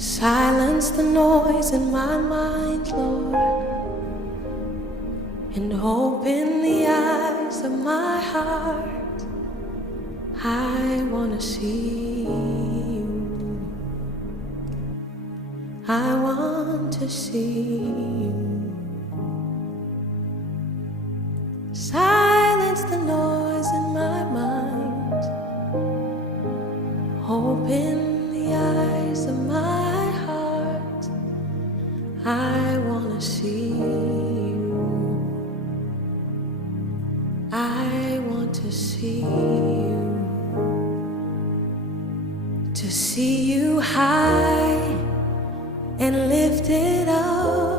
Silence the noise in my mind, Lord, and open the eyes of my heart. I want to see you. I want to see you. Silence the noise in my mind. Open the eyes of my heart. I want to see you. I want to see you. To see you high and lifted up,